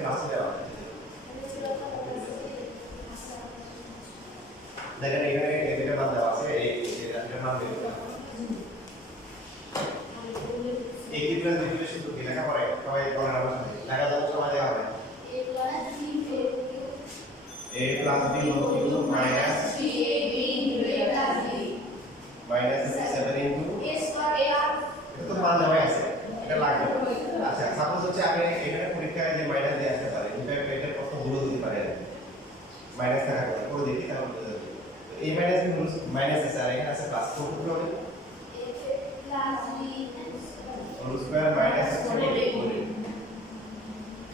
ক্লাসে দেওয়া দেখেন এখানে এটা মান দেওয়া আছে এই এটার মান দেওয়া a প্লাস b প্লাস সূত্র কি লেখা পড়ে সবাই বলেন আমার সাথে লেখা যাবে সবাই দেওয়া হবে a plus b into minus 3ab into a plus b minus 7 into a square a এটা তো মান দেওয়া আছে এটা লাগবে আচ্ছা সাপোজ হচ্ছে আমি এখানে পরীক্ষায় যে মাইনাস দিয়ে আসতে পারি এটা এটার প্রশ্ন গুলো দিতে পারে মাইনাস থাকা কথা করে দেখি তাহলে বুঝতে যাবে এই মাইনাস রুলস মাইনাস আছে আর এখানে আছে প্লাস কত হবে plus b whole square minus 4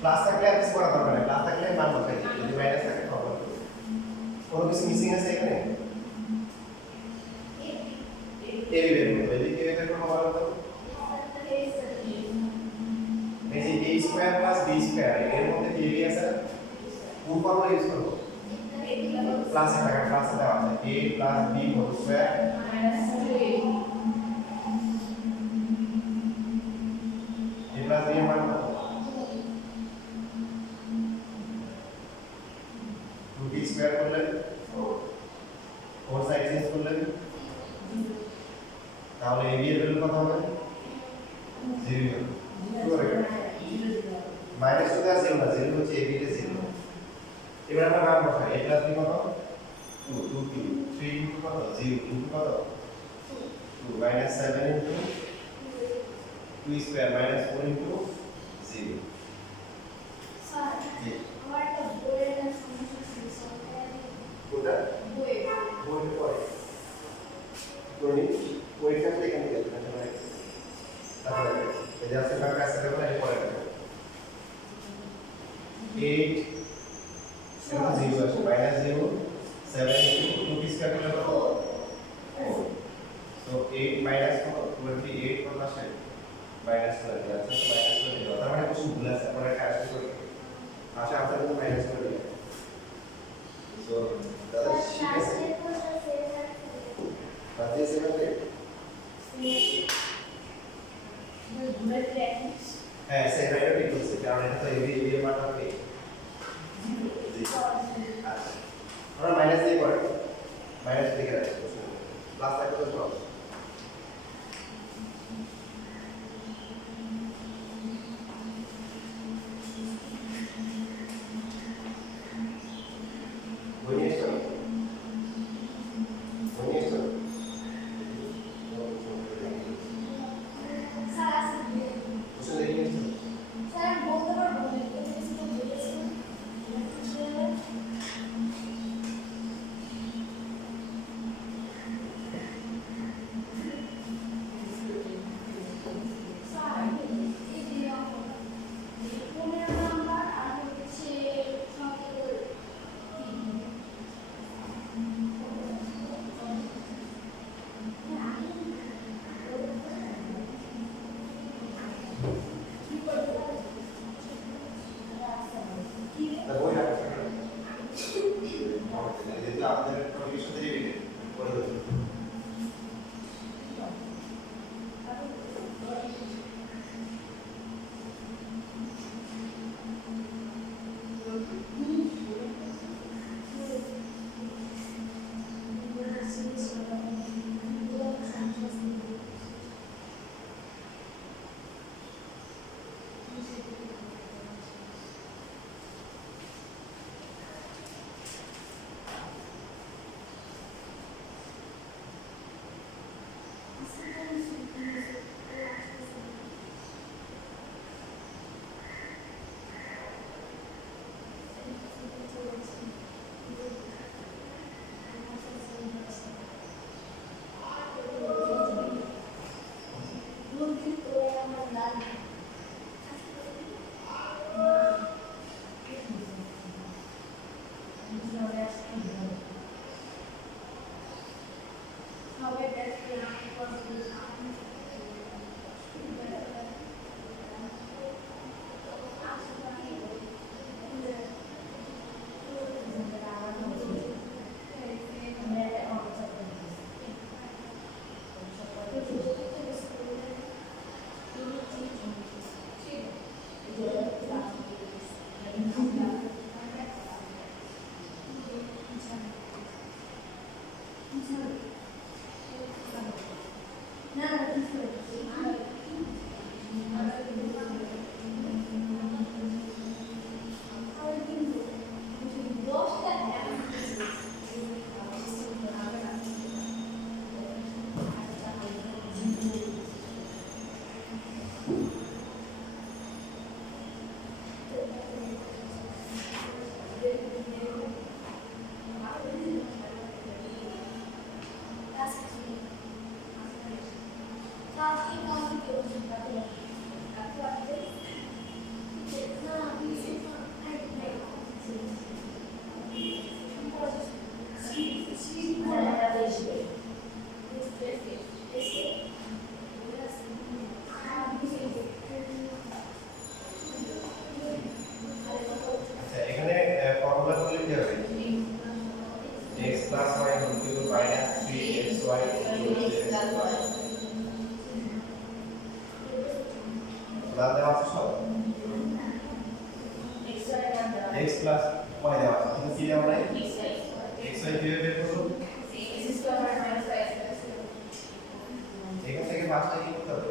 plus থাকলে আর কিছু করা দরকার নেই প্লাস থাকলে মান বসাই দিই যদি মাইনাস থাকে তখন কোনো কিছু মিসিং আছে এখানে এ বি বের করতে হবে এদিকে বের করবো বলো তো এই যে a square plus b square এর মধ্যে কি বি আছে কোন ফর্মুলা ইউজ করব প্লাস টাকা প্লাস দেওয়া আছে a plus b whole square minus 3 a plus b এর মান কত 2b স্কয়ার করলে 4 সাইড চেঞ্জ করলে তাহলে a b এর ভ্যালু কত হবে 0 মাইনাস তো আছে না 0 হচ্ছে a b এর 0 এবার আমরা মান বসাই a প্লাস b কত 2 2 3 ইনটু কত 0 ইনটু কত 2 minus 7 into 2 square minus 4 into 0 sir ji আমার একটা বইয়ের সমস্যা ছিল স্যার কোনটা বই বইতে পড়ে কোনি পরীক্ষা থেকে এখানে গেল তাহলে এই যে আছে কার কাছে দেবো না পড়ে 8 0 আছে মাইনাস 0 7 ইনটু 2 স্কয়ার করলে কত 4 সো 8 মাইনাস কত 28 কত আসে মাইনাস 20 আছে মাইনাস 20 তার মানে কিছু ভুল আছে আমরা কাজ করি আশা আপনাদের কিন্তু মাইনাস করে দিই সো দাদা ঠিক আছে বাজে সেভাবে হ্যাঁ সেভাবে ঠিক আছে কারণ এটা তো এবি এবি এর মান হবে জি আচ্ছা আমরা মাইনাস দিয়ে করে মাইনাস লিখে রাখছি প্লাস থাকলে তো সহজ আচ্ছা এখানে ফর্মুলা করলে কি হবে x plus y whole cube minus 3xy লাভ দেওয়া আছে সব x plus y দেওয়া আছে কিন্তু কি দেওয়া নাই xy কিভাবে বের করব এখান থেকে পাঁচটা কি করতে হবে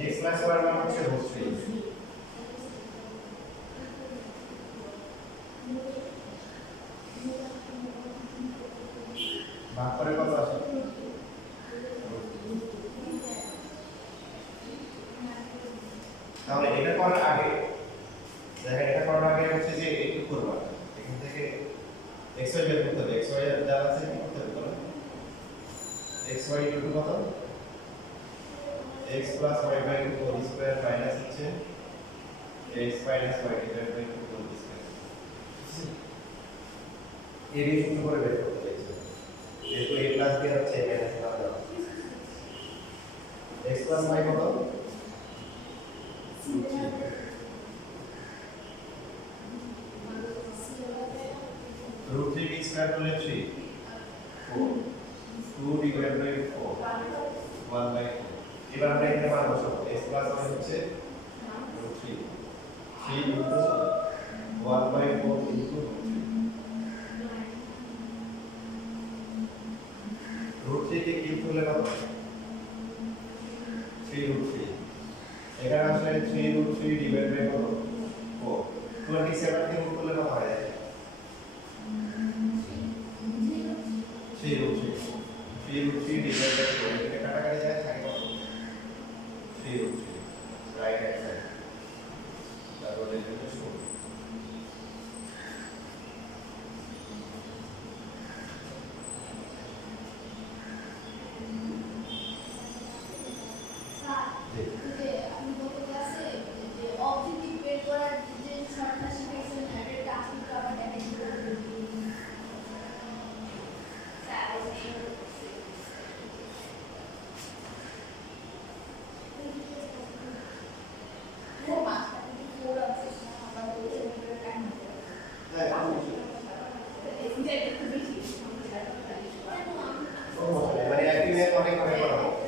x plus y মান হচ্ছে √3 ভাগ করে কত আসে তাহলে এটা করার আগে দেখেন এটা করার আগে হচ্ছে যে একটু করব এখান থেকে xy বের করতে হবে xy এর যা আছে কি করতে হবে বলো xy ইকুয়াল কত x plus y by 2 whole square minus হচ্ছে x minus y divided by 2 whole square এর এই সূত্র করে বের করতে হবে যেহেতু a plus b হচ্ছে a minus না দেওয়া x plus y কত √3 b square করলে 3 4 2 divided by 4 1 by 4 এবার আমরা এখানে মান বসাবো x plus y হচ্ছে √3 3 into 1 by 4 into √3 K cube করলে কত হয় 3√3 এখানে আসলে 3√3 ডিভাইড বাই কত 4 27 কে গুণ করলে কত হয় 3√3 ডিভাইড বাই 4 এটা কাটাকাটি যায় থাকে কত 3√3 রাইট হ্যান্ড সাইড তারপরে এটা শুরু মানে একই নিয়ে অনেক করে করা হয়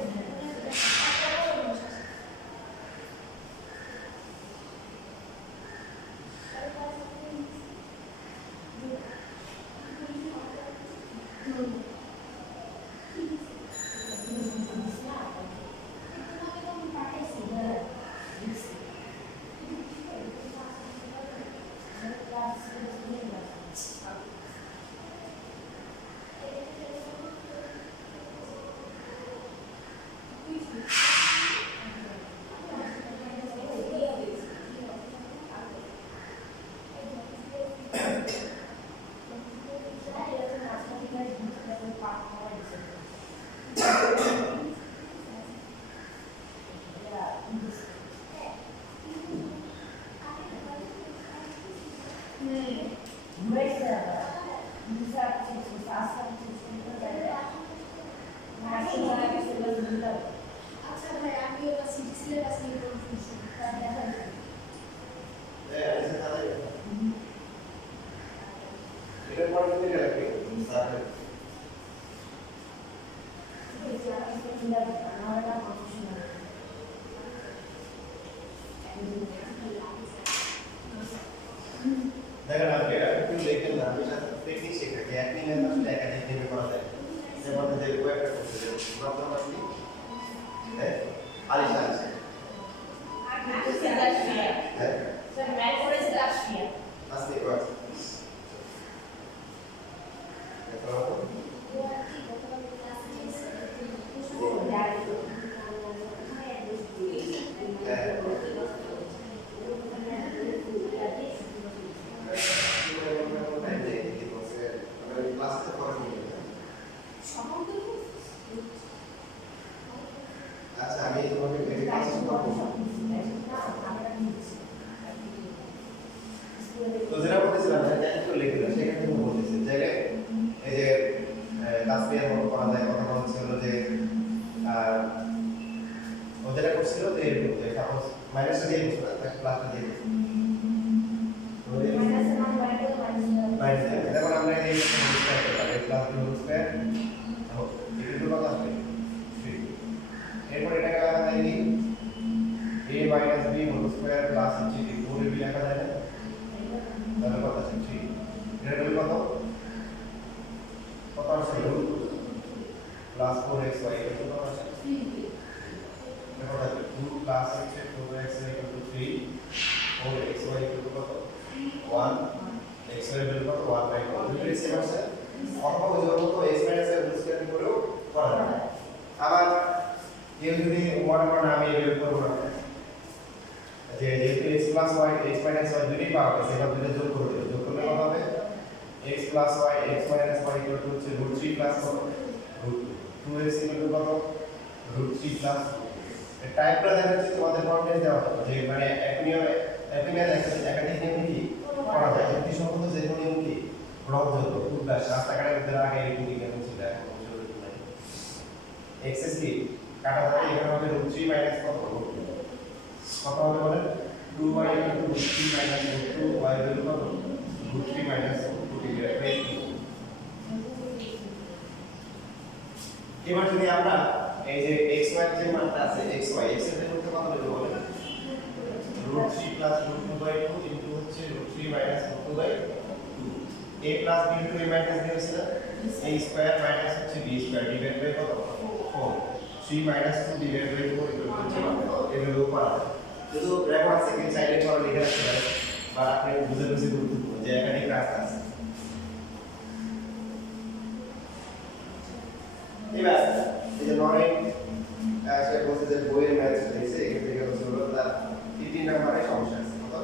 দেখেন আপনি একটু দেখেন না আমি টেকনিক শেখাচ্ছি একই লেন্থ আসলে একাধিক দিনে করা যায় যেমন দেখবো একটা করতে দেবো প্রবলেম আসলে হ্যাঁ আলিশা আছে হ্যাঁ আসলে করা এরকম যে সাপোজ মাইনাসটা দিয়ে বসে না তাকে প্লাসটা দিয়ে দিই মাইনাস এখন আমরা এই হোল স্কয়ার করলাম a plus b whole square এটা কত আসবে 3 এরপর এটাকে লেখা যায় কি a minus b whole square plus হচ্ছে কি 4ab লেখা যায় না তাহলে কত আছে 3 এটা হলো কত আসছে প্লাস 4xy এটা কত আসছে 2 প্লাস হচ্ছে 4xy 3 4xy কত 1 xy এর কত 1/4 দুটোই সেম আছে অথবা ওই জন্য তো x এর রুট স্কয়ার করেও করা যায় আবার কেউ যদি মনে করেন আমি এভাবে করব না যে যেহেতু x plus y x minus y দুটোই পাওয়া গেছে এটা দুটো যোগ করে দেব যোগ করলে কত হবে x plus y x minus y হচ্ছে রুট 3 প্লাস কত রুট 2x কত রুট 3 প্লাস টাইপটা দেখা যাচ্ছে তোমাদের কন্টেন্ট দেওয়া হবে যে মানে একই নিয়মে একাধিক নিয়মে কি করা যায় যুক্তি সম্পন্ন যে কোনো নিয়ম কি গ্রহণযোগ্য খুব বেশ রাস্তাঘাটের মধ্যে আগে এরকম নিয়ম ছিল এখন জরুরি নাই এক্সেস কি কাটা যাবে এখানে হবে রুট 3 মাইনাস কত কত হবে বলেন 2y root 3 minus root 2 y value কত root 3 minus root 2 divide by 2 এবার যদি আমরা এই যে xy এর যে মানটা আছে xy x এর মধ্যে কত লিখব বলেন root 3 plus root 2 by 2 into হচ্ছে root 3 minus root 2 by 2 a plus b into a minus b হচ্ছে না a square minus হচ্ছে b square divided by কত 4 3 minus 2 divided by 4 equal হচ্ছে এগুলো করা যদি রেকর্ড আছে কি চাইলে পরে লিখে রাখতে পারেন বা আপনি বুঝে বুঝে গুরুত্বপূর্ণ যে একাধিক রাস্তা আছে এবার এই যে নয় সে বলছে যে বইয়ের ম্যাথ দিয়েছে এখান থেকে হচ্ছে হলো তার 3 নম্বরে সমস্যা আছে কত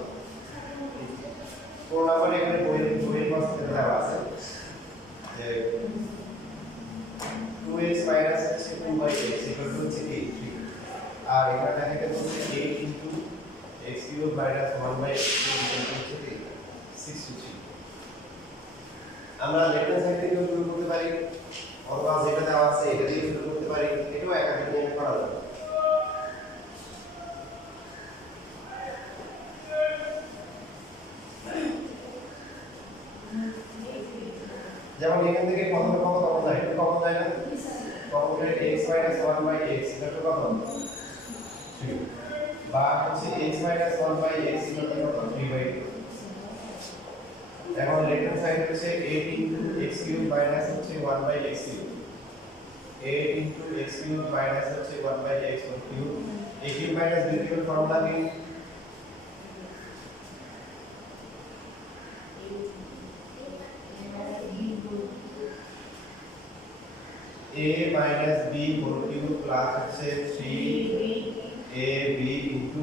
4 নম্বরে এখানে বইয়ের প্রশ্নে দেওয়া আছে যে 2x minus 2/x equal to হচ্ছে 8 আর এখানে থেকে হচ্ছে 8 into x cube minus 1/x equal to হচ্ছে 63 আমরা লেফট হ্যান্ড সাইড থেকে শুরু করতে পারি অথবা যেটা দেওয়া আছে এটা দিয়ে শুরু করতে পারি এটাও একাধিক নিয়মে করা যাবে যেমন এখান থেকে প্রথমে কত কমন যায় একটু কমন যায় না কমন গেলে x 1/x এটা তো কত 3 বা হচ্ছে x 1/x কত 3/2 এখন লেফট হ্যান্ড সাইড হচ্ছে 8 into x cube minus হচ্ছে 1/x cube 8 into x cube minus হচ্ছে 1/x cube a cube minus b cube formula কি a minus b whole cube plus হচ্ছে 3ab into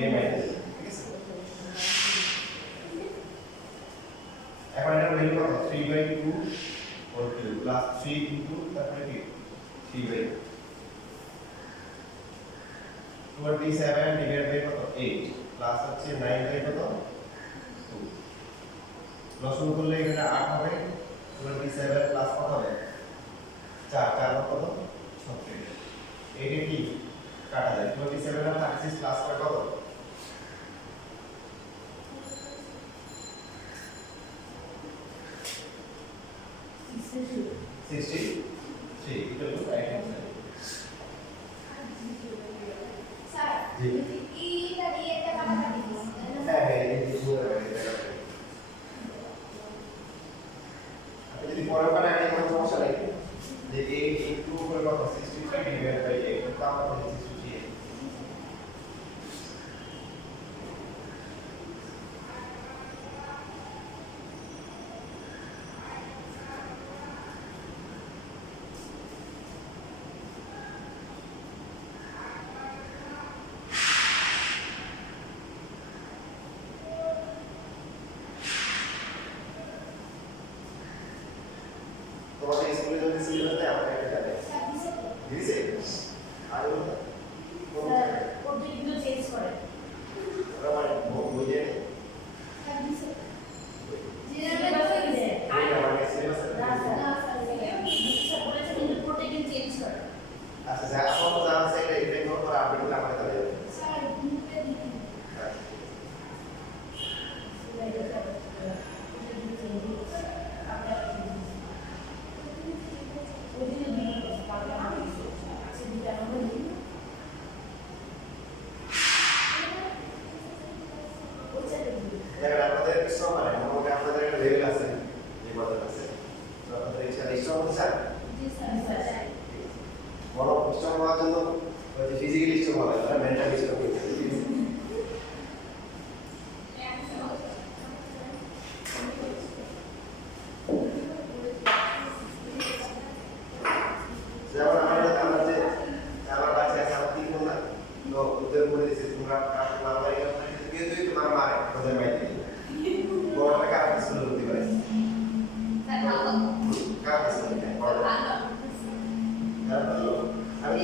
a minus এখন এটা value কত 3/2 whole cube plus 3 into তারপরে কি 3/2 27 divided by কত 8 plus হচ্ছে 9/কত 2 লসগু করলে এখানে 8 হবে 27 plus কত হবে 4 4 কত 36 এটা কি কাটা যায় 27 আর 36 প্লাস করে কত 63 equal to right hand side sir ji ই টা দিয়ে একটা কাটাকাটি হ্যাঁ এই যে পুরো আপনি যদি পরের পারে একটা কোনো সমস্যা নাই যে a into করে কত 63 divided by 8 তা আমরা 63 তোমাদের স্কুলে যদি সিলেবাস দেয় আমরা এটা জানি দিছে আর স্যার ওগুলো চেঞ্জ করে ওরা মানে বই দেয় সিলেবাস হইছে বই আমাকে সিলেবাস না স্যার স্যার বলেছে কিন্তু প্রত্যেকদিন চেঞ্জ করে আচ্ছা যা এখন যা আছে এটা এটা করে আপডেট স্ট্রং হওয়ার জন্য ফিজিক্যালি স্ট্রং হওয়া লাগে না, মেন্টালি স্ট্রং হতে হবে। যেমন আমার যে আমার বাচ্চা আছে, আমার 3 বোন না, তো ওদের বলে দিয়েছে তোমরা মার বাড়ি গিয়ে তুই তোমার মারে ওদের মাইতে বড়টা কার কাছে শুরু করতে পারে কার কাছে আমি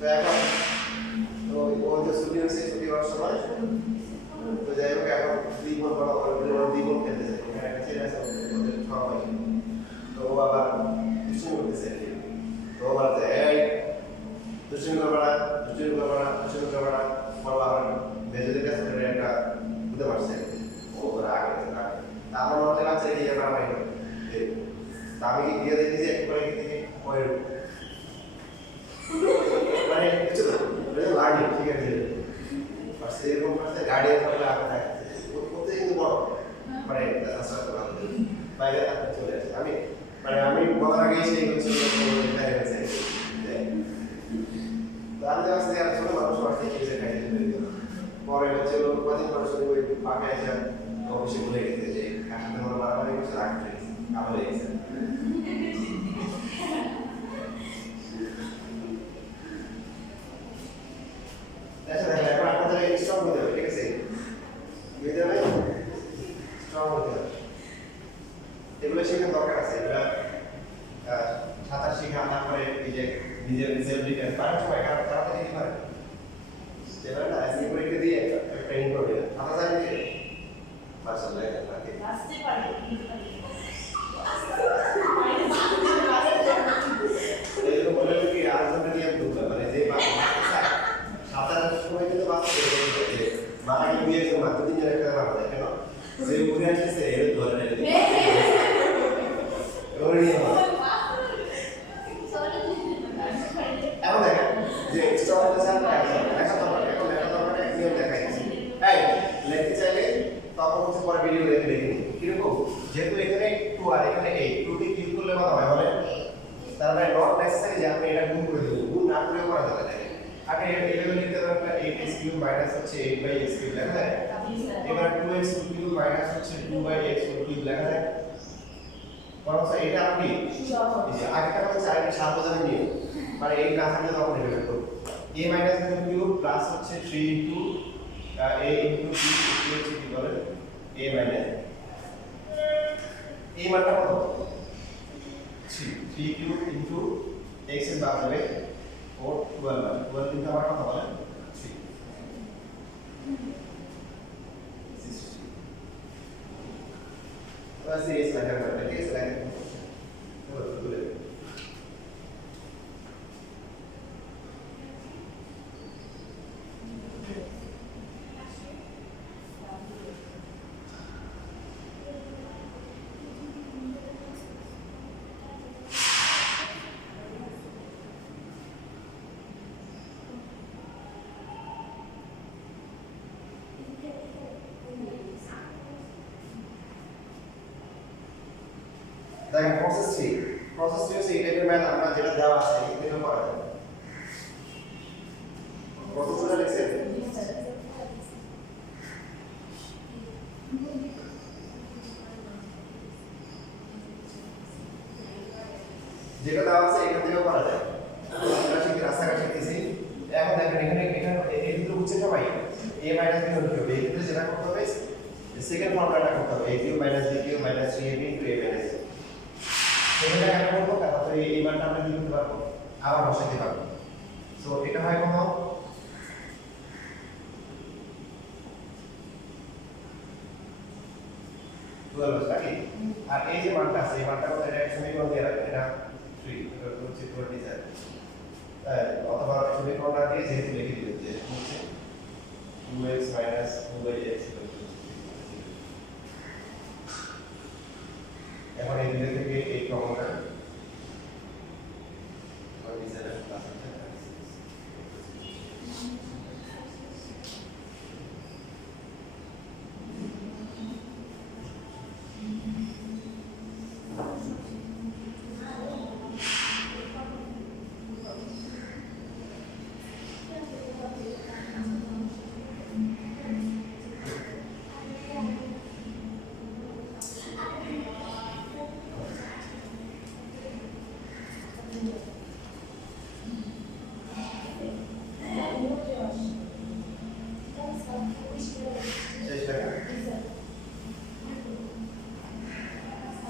তো এখন তো ও যে ছুটি হয়েছে, ছুটি হওয়ার সময় তো যাই হোক এখন 2 বোন বড় করে 2 বোন খেলতেছে, ওখানে একটা ছেলে আছে ওদের সবাই, তো ও আবার দুষ্টুমি করতেছে, তো ও বলতে এই দুষ্টুমি করবে না, দুষ্টুমি করবে না, দুষ্টুমি করবে না, বড় আবার মেজেদের কাছে একটা বুঝতে পারছে ও ওরা আগে তা আমার মনে লাগছে এই ব্যাপার আমি তা আমি গিয়ে দেখি যে একবারে দেখি ওই মানে কিছু লাগে ঠিক আছে আর সেরকম করতে গাড়ি থাকলে আগে থাকে করতে কিন্তু বড় মানে বাইরে থাকতে চলে আসে আমি মানে আমি বলার আগেই সেই হচ্ছে বাইরে গেছে তো আমি দেখছি যে আসলে মানুষ আসতে খেয়েছে খাইতে পরে হচ্ছে কদিন পরে শুধু ওই পাকে এসে অবশ্যই ভুলে গেছে যে একসাথে মনে মারামারি করছে রাগ হয়ে গেছে কালো হয়ে গেছে আচ্ছা দেখেন এখন আপনাদের স্ট্রং হতে হবে ঠিক আছে বুঝতে হবে স্ট্রং হতে হবে এগুলো শেখার দরকার আছে এগুলো সাঁতার শেখা তারপরে এই যে নিজের সেলফ ডিফেন্স পারার সময় তাড়াতাড়ি কি পারে সেটা না এসি পরীক্ষা দিয়ে ট্রেনিং করবে আপনারা জানেন যে মাশাআল্লাহ নাকি আসতে পারে এরকম বলে কি আজকে নিয়ে দুটো মানে যে সাঁতারের সময় কিন্তু বাঁচতে হবে মাথাকে দিয়ে একদম মাথা দিয়ে একটা মাথা দেখেন যে উড়ে আসছে এর ধরে নেবে ওরে নিয়ে এখন দেখেন যে এক্সট্রা অর্ডিনারি দেখা তো এখন দেখা তো মানে নিয়ম দেখাই এই লিখতে চাইলে তখন হচ্ছে পরে ভিডিও দেখে দেখে কিরকম যেহেতু এখানে 2 আর এখানে 8 2 টি কিউব করলে কত হয় বলেন তার মানে নট নেসেসারি যে আপনি এটা গুণ করে দেবেন গুণ না করে করা যাবে না আগে এইভাবে লিখতে পারেন 8x কিউব মাইনাস হচ্ছে 8/x কিউব লেখা যায় এবার 2x কিউব মাইনাস হচ্ছে 2/x কিউব লেখা যায় বরং এটা আপনি এই যে আগেটা হচ্ছে আগে সার্বজনীন নিয়ম মানে এই না থাকলে তখন এভাবে করব a মাইনাস কিউব প্লাস হচ্ছে 3 into a into b equal to কি বলেন a মাইনাস a মানটা কত 3 কিউব ইনটু x এর বাদ হবে 12 কিন্তু আমার কথা বলেন 3 बस ये स्लाइडर करते हैं स्लाइडर बोले দেখেন প্রসেস 3 হচ্ছে এই টাইপের ম্যাথ আমরা যেটা দেওয়া আছে এটা করা যায় প্রসেসটা লিখছেন যেটা দেওয়া আছে এখান থেকেও করা যায় আমরা ঠিক রাস্তাঘাট শিখতেছি এখন দেখেন এখানে এই দুটো উচ্চতা পাই a মাইনাস b হতে হবে এই ক্ষেত্রে যেটা করতে হবে সেকেন্ড ফর্মুলাটা করতে হবে a cube minus b cube minus 3ab into a minus সেটা কেন করব তারপর এই মানটা আমরা কি করতে পারবো আবার বসাতে পারবো সো এটা হয় কত 12 নাকি আর এই যে মানটা আছে এই মানটা কত এটা সমীকরণ দিয়ে রাখবেন এটা 3 এটা হচ্ছে 27 অথবা সমীকরণটা দিয়ে যেহেতু লিখে দিবেন যে হচ্ছে 2x 2x এখন এই দুটো থেকে এই ক্রমটা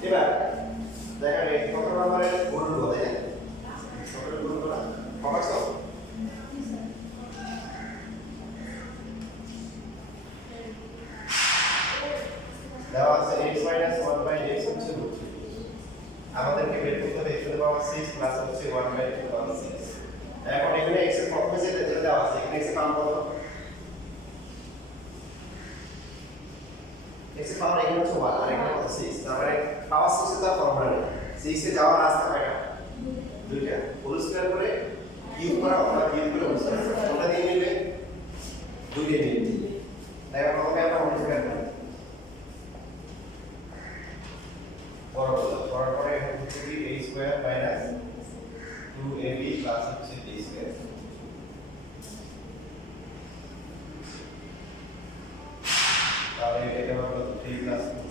এবার দেখেন এই কত নম্বরের গুণ বলে কত গুণ করা কমার্স দেওয়া আছে x - 1/x হচ্ছে √3 আমাদেরকে বের করতে হবে x to the power 6 plus হচ্ছে 1/2 টু দ্য পাওয়ার 6 এখন এখানে x এর ফর্মে যেটা দেওয়া আছে এখানে x এর মান কত x এর পাওয়ার এখানে হচ্ছে 1 আর এখানে হচ্ছে 6 তার মানে পাওয়ার 6 এর তার ফর্মুলা নেই 6 এ যাওয়ার রাস্তা কয়টা দুইটা হোল স্কয়ার করে কিউব করা অথবা কিউব করে হোল স্কয়ার তোমরা দিয়ে নিলে দুইটা নিয়ে দেখো প্রথমে আমরা হোল স্কয়ার করি করার পরে হচ্ছে কি a square minus 2ab plus হচ্ছে b স্কয়ার তাহলে এটা হলো 3 প্লাস 2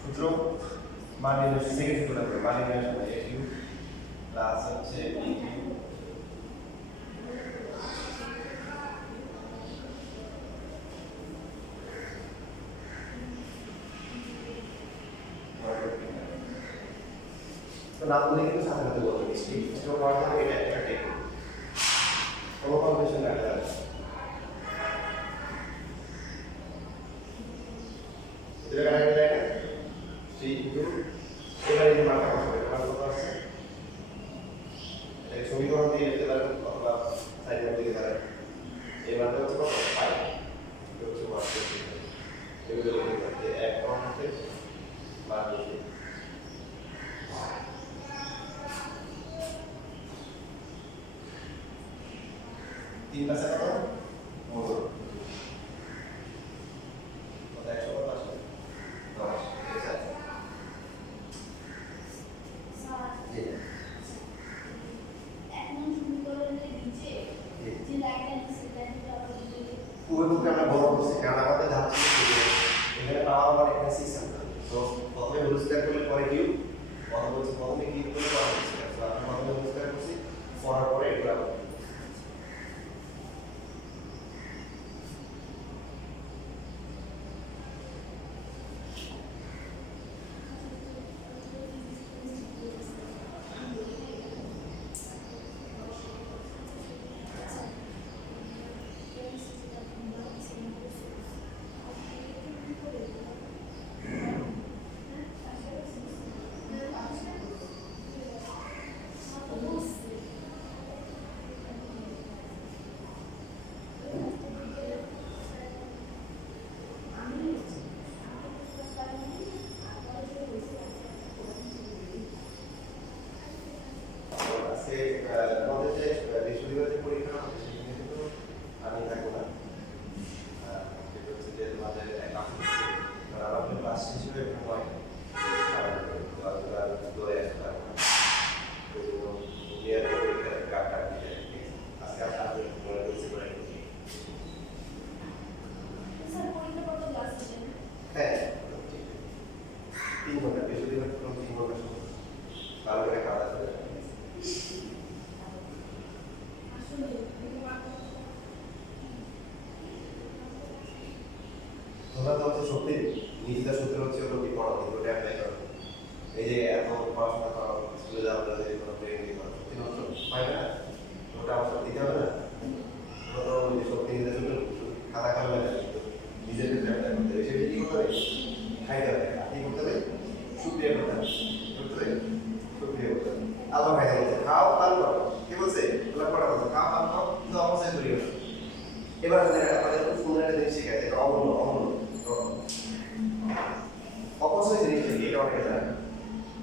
সূত্র মান নির্ণয় সেকেন্ড সূত্র লাগবে মান নির্ণয়ের সময় a কিউব প্লাস হচ্ছে b কিউব তো নাম বলে কিন্তু সাথে সাথে বলতে হবে স্টিক সূত্র পড়া হবে এটা একটা টেকনিক কোনো কনফিউশন রাখা যাবে এটা কাটা যায় না 3 ইনটু এবারে এই মানটা কত হবে মান কত আছে এটা সমীকরণ দিয়ে লিখতে পারেন অথবা সাইডে দিকে পারেন এই মানটা হচ্ছে কত 5 এটা হচ্ছে 1 এগুলো লিখতে পারেন এক কম হচ্ছে মান লিখে 3 পাশে কত 9 কত 100 কত আসে 10 ঠিক আছে জি এখন সমীকরণের নিচে যে লাইনটা আছে সেটা পুরোপুরি আমরা বড় করছি কারণ আমাদের ধাপ ছিল এখানে পাওয়ার মানে এখানে 6 আনতে হবে তো প্রথমে হোল স্কয়ার করলে পরে কিউব প্রথমে কিউব করলে পরে হোল স্কয়ার তো আমরা প্রথমে হোল স্কয়ার করছি পরের পরে এটা শক্তি নিজেরা সূত্র হচ্ছে হলো কি পড়া কিন্তু এটা অ্যাপ্লাই করো এই যে এত পড়াশোনা করো স্কুলে যাওয়া যে কোনো ট্রেনিং করো শক্তি নষ্ট হয় না ওটা আমার দিতে হবে না কোনো শক্তি নিজেদের সূত্র খাতা খাবে না নিজের ক্ষেত্রে অ্যাপ্লাই করতে হবে সেটা কি করতে হবে খাইতে হবে কি করতে হবে সুক্রিয়া করতে হবে সুক্রিয়া করতে হবে আল্লাহ ভাই বলছে খাও পান করো কি বলছে ওরা পড়া বলছে খাও পান করো কিন্তু অপচয় করিও না এবার আপনাদের খুব সুন্দর একটা জিনিস শেখাচ্ছে এটা অমূল্য অপচয় জিনিসটা কি এটা অনেকে জানে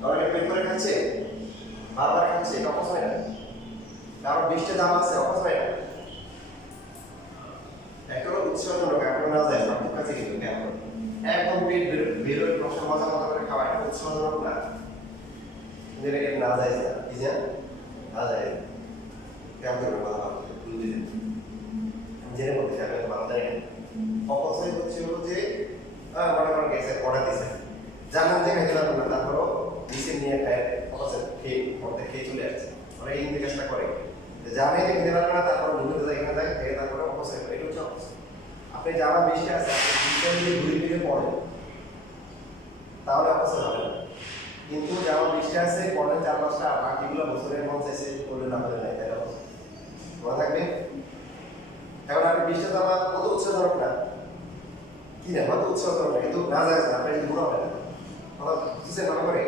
অনেকে পেট করে খাচ্ছে বারবার খাচ্ছে এটা অপচয় না কারণ 20টা দাম আছে অপচয় না একটা হলো উৎসাহজনক আপনার না যায় আপনার কাছে কিন্তু কেমন একদম পেট বেরোয় প্রশ্ন মজা মজা করে খাওয়া এটা উৎসাহজনক না যেটা না যায় কি জান না যায় কেমন করে কথা বলতে ভুল দিলেন জেনে বলতে চাই আমি ভালো জানি অপচয় হচ্ছে হলো যে মনে করেন গেছে অর্ডার দিয়েছে জানেন যে খাইতে পারবেন না তারপরও দিছে নিয়ে খায় অপচয় ওরা এই কাজটা করে জানে যে নিতে পারবে না, তারপর ঢুকে যায় এখানে যায় খেয়ে তারপরে অপচয় করে। এটা হচ্ছে অপচয়। আপনি জামা বেশি আছে, আপনি দুইটা যদি ঘুরে ফিরে পড়েন তাহলে অপচয় হবে না। কিন্তু জামা বেশি আছে, পরের 4-5টা বাকিগুলো বছরের মন চাইছে করলে না হলে নাই, তাই অপচয় মনে থাকবে। এখন আপনি 20টা জামা কত উৎসাহজনক না কি না, কত উৎসাহজনক না, কিন্তু না যায় না, আপনি ঘুরা হবে না কথা বুঝছেন মনে করে।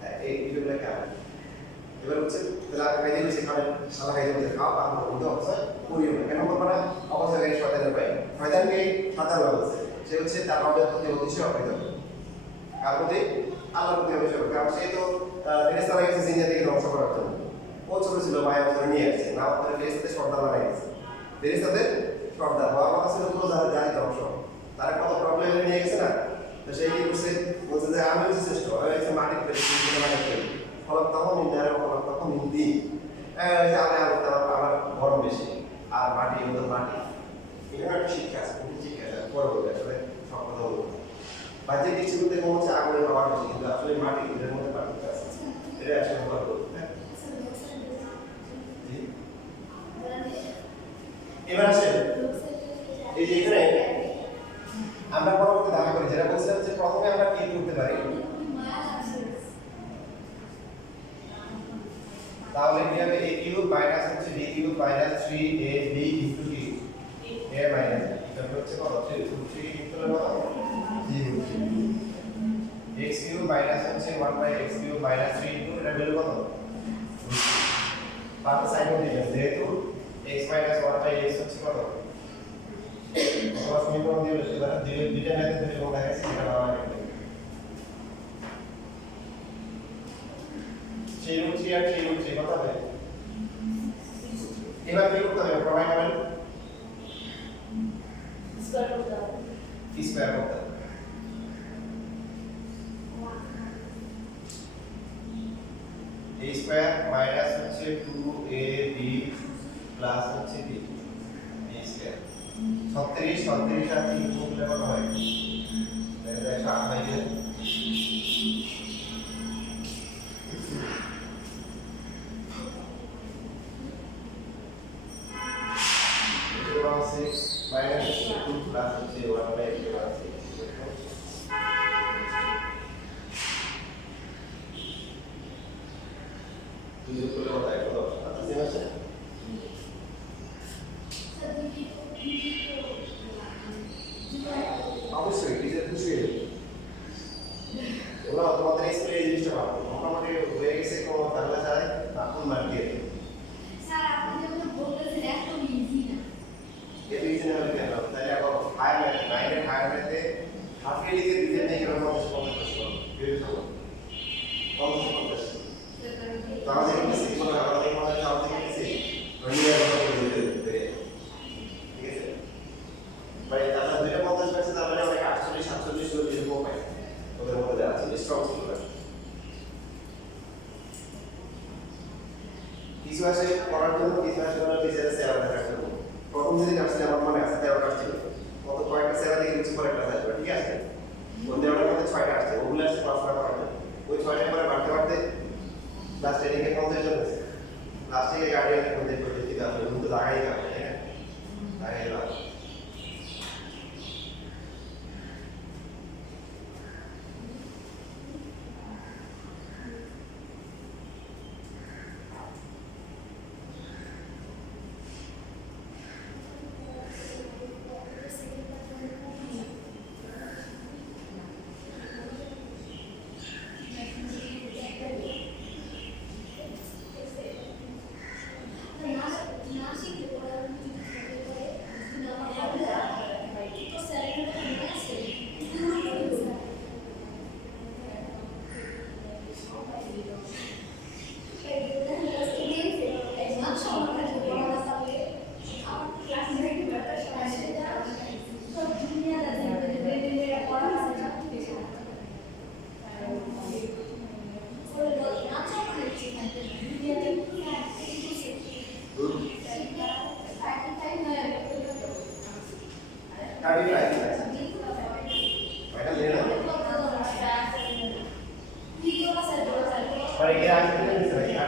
হ্যাঁ, এই ভিডিওগুলো কেমন এবার হচ্ছে তাহলে আপনি খাইতে বেশি খাবেন, সাদা খাইতে বেশি খাওয়া আপনার মধ্যে অপচয় করিও না। কেন করবো না? অপচয়কারী শয়তানের পাই, শয়তানকে সাঁতার বলছে, সে হচ্ছে তার রবের প্রতি অতিশয় অকৃত, কার প্রতি? আল্লাহর প্রতি অতিশয়। কারণ সে তো ফেরেশতারা গেছে জিনিয়া থেকে ধ্বংস করার জন্য, ও ছোট ছিল মায়া বছরে নিয়ে আসছে না, আমাদের ফেরেশতাদের সর্দার বানাই গেছে, ফেরেশতাদের সর্দার হওয়ার কথা ছিল পুরো জাতি ধ্বংস, তারা কত প্রবলেমে নিয়ে গেছে না। তো সেই কি করছে, বলছে যে আমি হচ্ছে শ্রেষ্ঠ, আমি হচ্ছে মাটির ফেলে মাটির ফেলে ফলক তখন নির্ণয় ফলক তখন হিন্দি আমার গরম বেশি আর মাটি ওদের মাটি। এখানে একটা শিক্ষা আছে, শিক্ষা আছে পরে বলবে আসলে সব কথা বলবো। বাহ্যিক দৃষ্টিতে মনে হচ্ছে আগুনের পাওয়ার বেশি, কিন্তু আসলে মাটি এদের মধ্যে পার্থক্য আছে, এটা আসলে কথা বলবো। এবার আসে এই যে এখানে আমরা পরবর্তী দাবি করি যেটা বলছিলাম যে প্রথমে আমরা কি করতে পারি, তাহলে কি হবে a কিউব মাইনাস হচ্ছে b cube minus 3ab into কি a মাইনাস তারপর হচ্ছে কত 3 ইনটু কত 0 x কিউব মাইনাস হচ্ছে 1/x কিউব মাইনাস 3 ইনটু এটা ভ্যালু কত পার্ট সাইমultaneous যেহেতু x মাইনাস 1/x হচ্ছে কত সমান সমীকরণ দিয়ে বলতে পারেন দুইটা ম্যাথে দুটো কোণ দেখাচ্ছি এটা বাবা লিখবে 3√3 আর 3√3 কত হবে। এবার কি করতে হবে, প্রমাণ করেন স্কয়ার করতে হবে, স্কয়ার করতে হবে। a স্কয়ার মাইনাস হচ্ছে 2ab প্লাস হচ্ছে b a স্কয়ার 36 আর 3 গুণ করলে কত হয়, এটা 8 হয়ে গেল। minus 2 plus হচ্ছে 1/x plus দুই যোগ করলে কত হয়, কত আচ্ছা সেম আছে। অবশ্যই টিচার বুঝিয়ে দেবে, ওরা তোমাদের স্কুলে এই জিনিসটা পাবো মোটামুটি হয়ে গেছে, কোনো ঝামেলা ছাড়াই এখন মার দিয়ে স্যার আপনি যখন বলতেছেন এত ইজি না, এত ইজি না হলে কেন, তাহলে এখন হায়ার ম্যাথে 9 এর হায়ার ম্যাথে হাফ ইয়ারলিতে দিতে নেই কেন 50 করো বের করো 50 তো আমাদের কি সিম্পল আমাদের মনে সব থেকে বেশি রনিয়া কথা বলে দিতে ঠিক আছে ভাই, তাহলে দুইটা 50 পাইছে, তাহলে অনেক 48 47 হলো এরকম পাই ওদের মধ্যে যারা আছে স্ট্রং ছিল না। কিছু আসে পড়ার জন্য, কিছু আসে না টিচারের সেরা দেখার জন্য। প্রথম যেদিন আসছে আমার মনে আছে 13টা আসছিল, কত কয়েকটা সেরা দেখে কিছু পরে ক্লাস আসবে, ঠিক আছে ওই 13টার মধ্যে 6টা আসছে, ওগুলো আসছে পড়াশোনা করার জন্য। ওই 6টার পরে বাড়তে বাড়তে ক্লাস 10 এর 50 জন আছে, লাস্ট থেকে গার্ডিয়ানের মধ্যে প্রযুক্তি কাজ করে, কিন্তু জায়গায় কাজ করে, হ্যাঁ জায়গায় কাজ।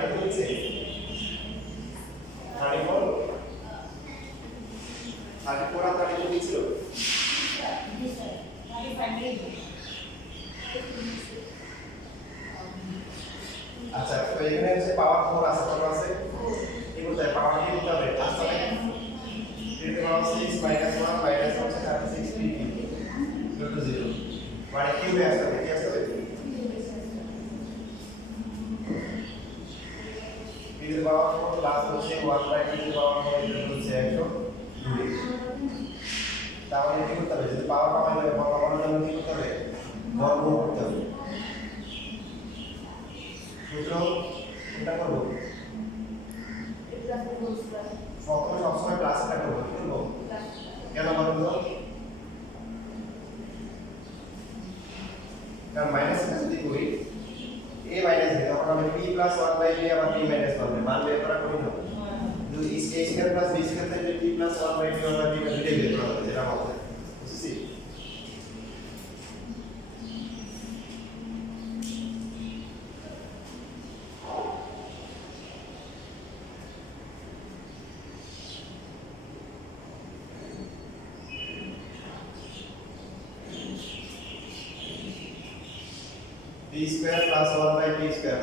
30 হচ্ছে 34 34 আর 32 কি ছিল আচ্ছা তো এখানে হচ্ছে পাওয়ার 4 আছে কত আছে কি বলতে হয় পাওয়ার কি করতে হবে আসলে 10 6 1 মাইনাস হচ্ছে 36 p equal to 0 মানে কিউবে আসবে কি আসবে p এর পাওয়ার 4 প্লাস হচ্ছে 1 বাই p এর পাওয়ার 4 এটা হচ্ছে 102 তাহলে কি করতে হবে যদি পাওয়ার পাওয়ার লাগে পাওয়ার জন্য কি করতে হবে বর্গ করতে হবে সূত্র কোনটা করব প্রথমে সবসময় প্লাসটা করব কি করব কেন বলুন তো কারণ মাইনাসটা যদি করি a মাইনাস b তখন হবে p প্লাস 1 বাই b আবার p মাইনাস 1 মান বের করা কঠিন হবে যদি a square plus b square থাকে p প্লাস 1 বাই b আবার b দুটোই বের করা হবে যেটা হবে বুঝছি b square plus 1 by b square